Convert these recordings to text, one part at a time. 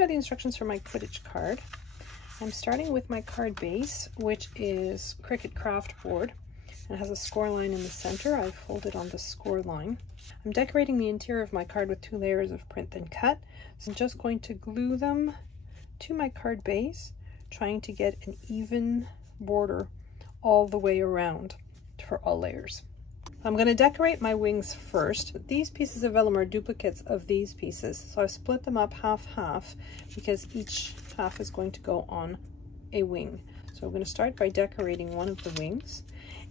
are the instructions for my Quidditch card. I'm starting with my card base, which is Cricut Craft board. It has a score line in the center. I folded on the score line. I'm decorating the interior of my card with 2 layers of print and cut. So I'm just going to glue them to my card base, trying to get an even border all the way around for all layers. I'm going to decorate my wings first. These pieces of vellum are duplicates of these pieces, so I've split them up half-half because each half is going to go on a wing. So I'm going to start by decorating one of the wings,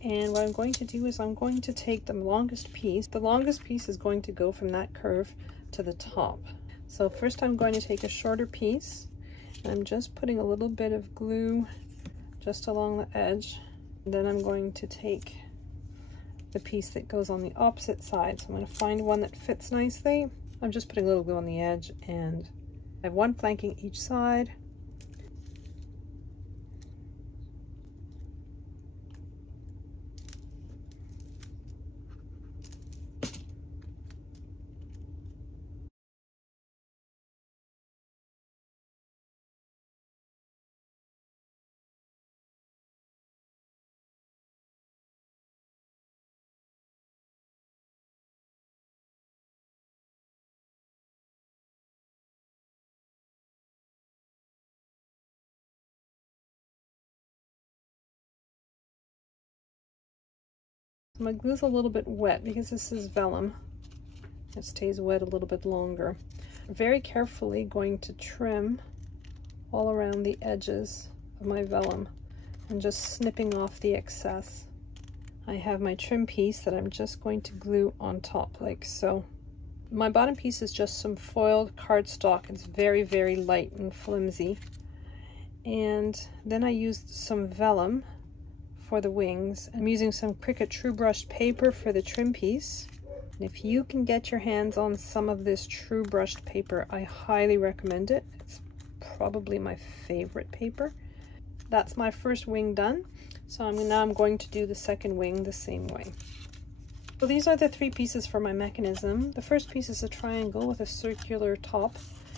and what I'm going to do is I'm going to take the longest piece. The longest piece is going to go from that curve to the top. So first I'm going to take a shorter piece, and I'm just putting a little bit of glue just along the edge. And then I'm going to take the piece that goes on the opposite side. So I'm going to find one that fits nicely. I'm just putting a little glue on the edge, and I have one flanking each side. My glue's a little bit wet because this is vellum. It stays wet a little bit longer. I'm very carefully going to trim all around the edges of my vellum and just snipping off the excess. I have my trim piece that I'm just going to glue on top like so. My bottom piece is just some foiled cardstock. It's very, very light and flimsy. And then I used some vellum for the wings. I'm using some Cricut True Brushed paper for the trim piece. And if you can get your hands on some of this True Brushed paper, I highly recommend it. It's probably my favorite paper. That's my first wing done. So now I'm going to do the second wing the same way. So these are the 3 pieces for my mechanism. The first piece is a triangle with a circular top.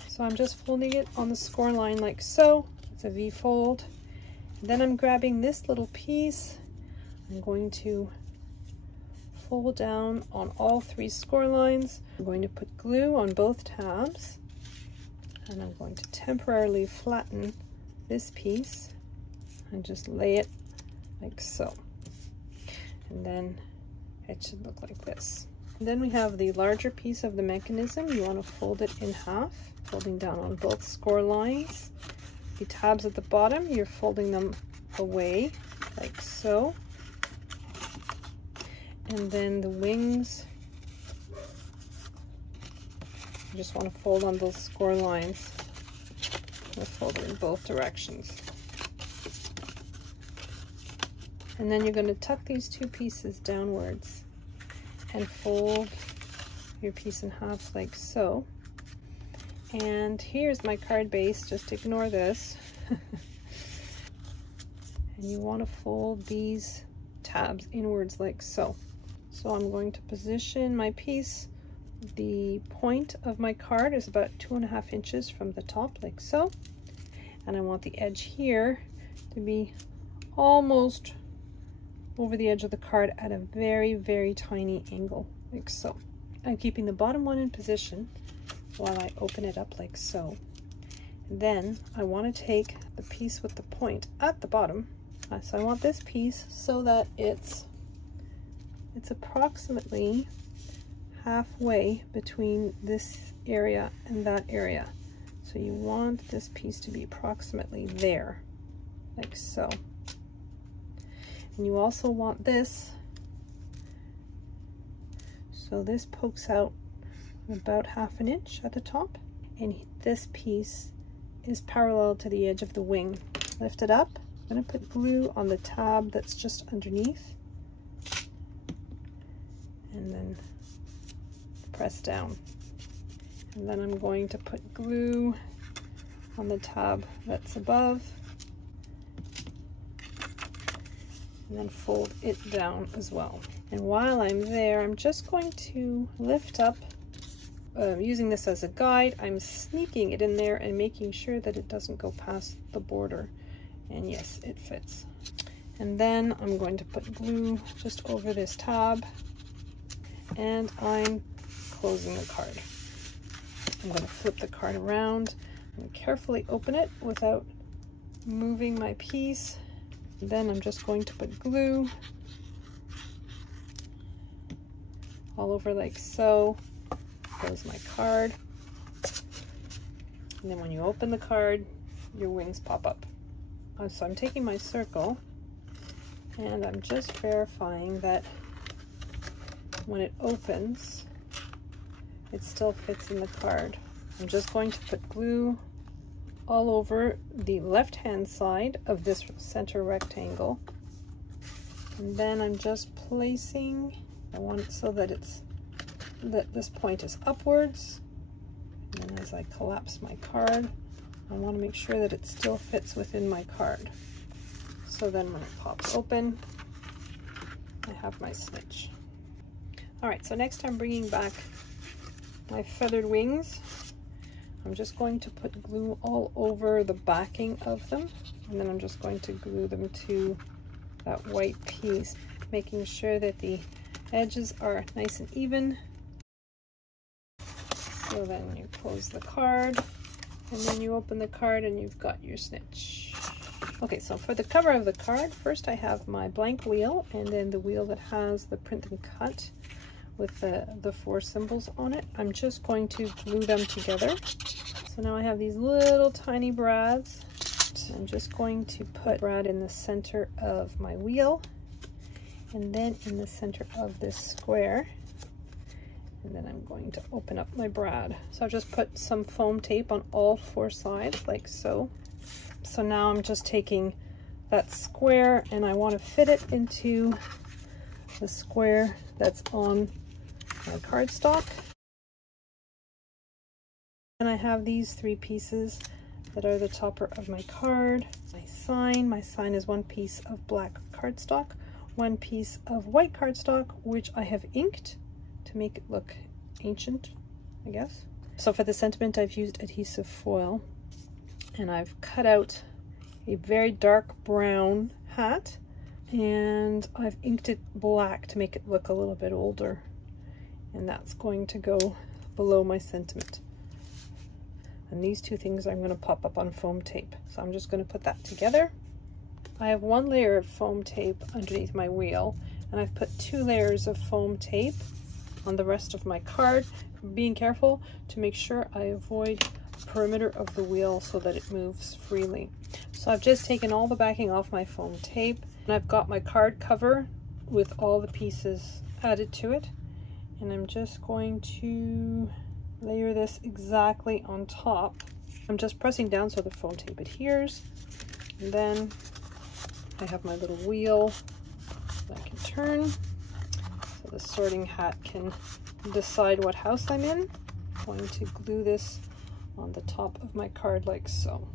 So I'm just folding it on the score line like so. It's a V fold. Then I'm grabbing this little piece. I'm going to fold down on all 3 score lines. I'm going to put glue on both tabs, and I'm going to temporarily flatten this piece and just lay it like so. And then it should look like this. And then we have the larger piece of the mechanism. You want to fold it in half, folding down on both score lines. The tabs at the bottom, you're folding them away like so. And then the wings, you just want to fold on those score lines. We'll fold it in both directions. And then you're going to tuck these 2 pieces downwards and fold your piece in half like so. And here's my card base, just ignore this. And you want to fold these tabs inwards like so. So I'm going to position my piece. The point of my card is about 2.5 inches from the top like so. And I want the edge here to be almost over the edge of the card at a very, very tiny angle like so. I'm keeping the bottom one in position while I open it up like so. And then I want to take the piece with the point at the bottom. So I want this piece so that it's approximately halfway between this area and that area. So you want this piece to be approximately there, like so. And you also want this, so this pokes out about 1/2 inch at the top, and this piece is parallel to the edge of the wing. Lift it up. I'm going to put glue on the tab that's just underneath, and then press down. And then I'm going to put glue on the tab that's above, and then fold it down as well. And while I'm there, I'm just going to lift up using this as a guide, I'm sneaking it in there and making sure that it doesn't go past the border. And yes, it fits. And then I'm going to put glue just over this tab, and I'm closing the card. I'm going to flip the card around and carefully open it without moving my piece. Then I'm just going to put glue all over like so. Close my card. And then when you open the card, your wings pop up. So I'm taking my circle and I'm just verifying that when it opens, it still fits in the card. I'm just going to put glue all over the left-hand side of this center rectangle. And then I'm just placing, I want it so that this point is upwards. And then as I collapse my card, I want to make sure that it still fits within my card. So then when it pops open, I have my snitch. All right, so next I'm bringing back my feathered wings. I'm just going to put glue all over the backing of them, and then I'm just going to glue them to that white piece, making sure that the edges are nice and even. So then you close the card, and then you open the card and you've got your snitch. Okay, so for the cover of the card, first I have my blank wheel, and then the wheel that has the print and cut with the 4 symbols on it. I'm just going to glue them together. So now I have these little tiny brads. I'm just going to put brad in the center of my wheel, and then in the center of this square. And then I'm going to open up my brad. So I've just put some foam tape on all 4 sides, like so. So now I'm just taking that square and I want to fit it into the square that's on my cardstock. And I have these 3 pieces that are the topper of my card. My sign is 1 piece of black cardstock, 1 piece of white cardstock, which I have inked to make it look ancient, I guess. So for the sentiment, I've used adhesive foil, and I've cut out a very dark brown hat, and I've inked it black to make it look a little bit older, and that's going to go below my sentiment. And these 2 things I'm going to pop up on foam tape. So I'm just going to put that together. I have 1 layer of foam tape underneath my wheel, and I've put 2 layers of foam tape on the rest of my card, being careful to make sure I avoid the perimeter of the wheel so that it moves freely. So I've just taken all the backing off my foam tape, and I've got my card cover with all the pieces added to it, and I'm just going to layer this exactly on top. I'm just pressing down so the foam tape adheres, and then I have my little wheel that I can turn so the sorting hat can decide what house I'm in. I'm going to glue this on the top of my card like so.